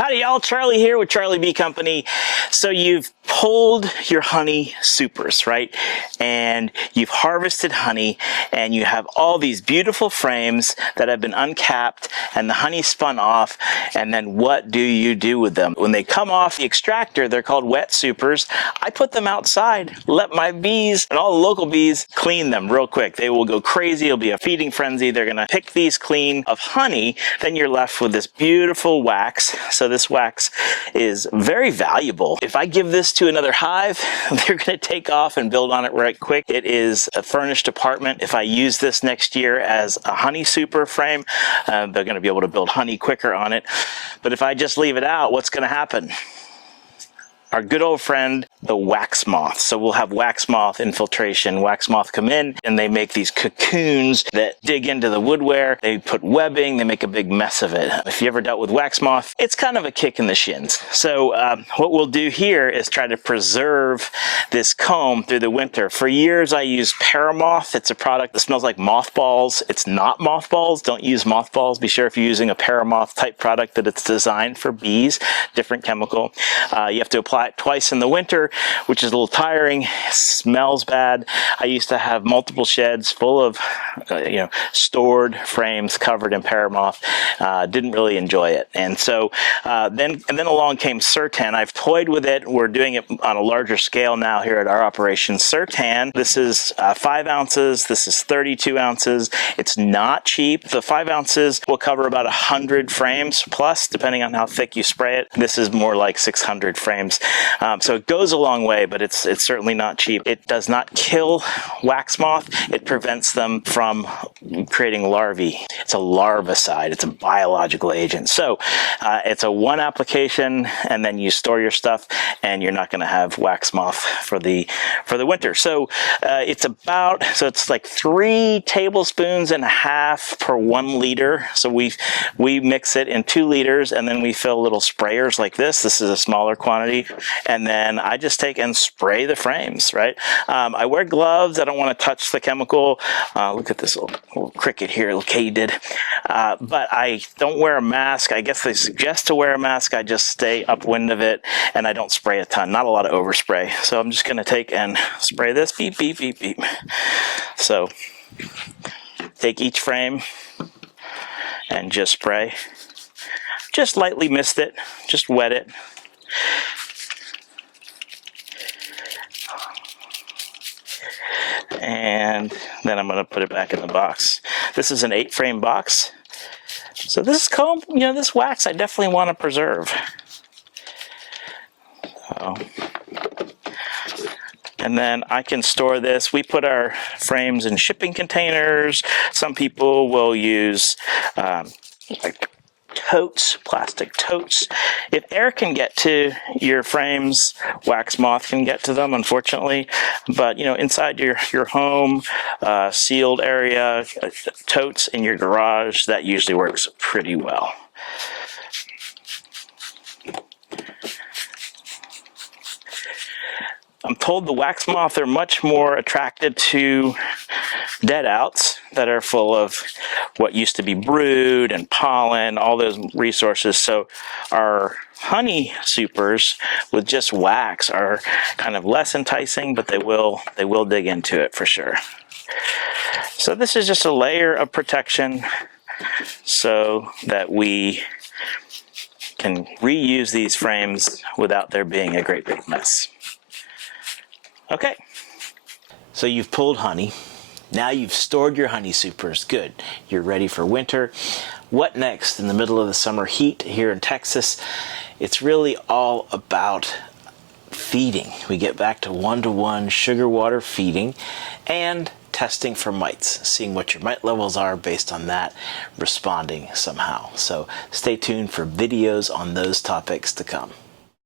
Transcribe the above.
Howdy y'all, Charlie here with Charlie Bee Company. So you've pulled your honey supers, right? And you've harvested honey and you have all these beautiful frames that have been uncapped and the honey spun off, and then what do you do with them? When they come off the extractor, they're called wet supers. I put them outside, let my bees and all the local bees clean them real quick. They will go crazy, it'll be a feeding frenzy. They're gonna pick these clean of honey, then you're left with this beautiful wax. So this wax is very valuable. If I give this to another hive, they're going to take off and build on it right quick. It is a furnished apartment. If I use this next year as a honey super frame, they're going to be able to build honey quicker on it. But if I just leave it out, what's going to happen? Our good old friend, the wax moth. So we'll have wax moth infiltration. Wax moth come in and they make these cocoons that dig into the woodware. They put webbing, they make a big mess of it. If you ever dealt with wax moth, it's kind of a kick in the shins. So what we'll do here is try to preserve this comb through the winter. For years I used Paramoth. It's a product that smells like mothballs. It's not mothballs. Don't use mothballs. Be sure if you're using a Paramoth type product that it's designed for bees, different chemical. You have to apply it twice in the winter, which is a little tiring. It smells bad. I used to have multiple sheds full of stored frames covered in Paramoth. Didn't really enjoy it. And so then along came Certan. I've toyed with it. We're doing it on a larger scale now here at our operation. Certan, this is 5 ounces. This is 32 ounces. It's not cheap. The 5 ounces will cover about 100 frames plus, depending on how thick you spray it. This is more like 600 frames. So it goes a long way, but it's certainly not cheap. It does not kill wax moth. It prevents them from creating larvae. It's a larvicide. It's a biological agent. So it's a one application, and then you store your stuff, and you're not going to have wax moth for the winter. So it's like 3 tablespoons and a half per 1 liter. So we mix it in 2 liters, and then we fill little sprayers like this. This is a smaller quantity. And then I just take and spray the frames, right? I wear gloves. I don't want to touch the chemical. Look at this little cricket here, little katydid. But I don't wear a mask. I guess they suggest to wear a mask. I just stay upwind of it, and I don't spray a ton. Not a lot of overspray. So I'm just going to take and spray this. Beep, beep, beep, beep. So take each frame and just spray. Just lightly mist it. Just wet it. And then I'm going to put it back in the box. This is an 8-frame box. So this comb, this wax I definitely want to preserve. And then I can store this. We put our frames in shipping containers. Some people will use like totes, plastic totes. If air can get to your frames, wax moth can get to them, unfortunately. But inside your home, sealed area, totes in your garage, that usually works pretty well. I'm told the wax moth are much more attracted to dead outs that are full of what used to be brood and pollen, all those resources. So our honey supers with just wax are kind of less enticing, but they will dig into it for sure. So this is just a layer of protection so that we can reuse these frames without there being a great big mess. Okay, so you've pulled honey. Now you've stored your honey supers. Good. You're ready for winter. What next in the middle of the summer heat here in Texas? It's really all about feeding. We get back to one-to-one sugar water feeding and testing for mites, seeing what your mite levels are based on that, responding somehow. So stay tuned for videos on those topics to come.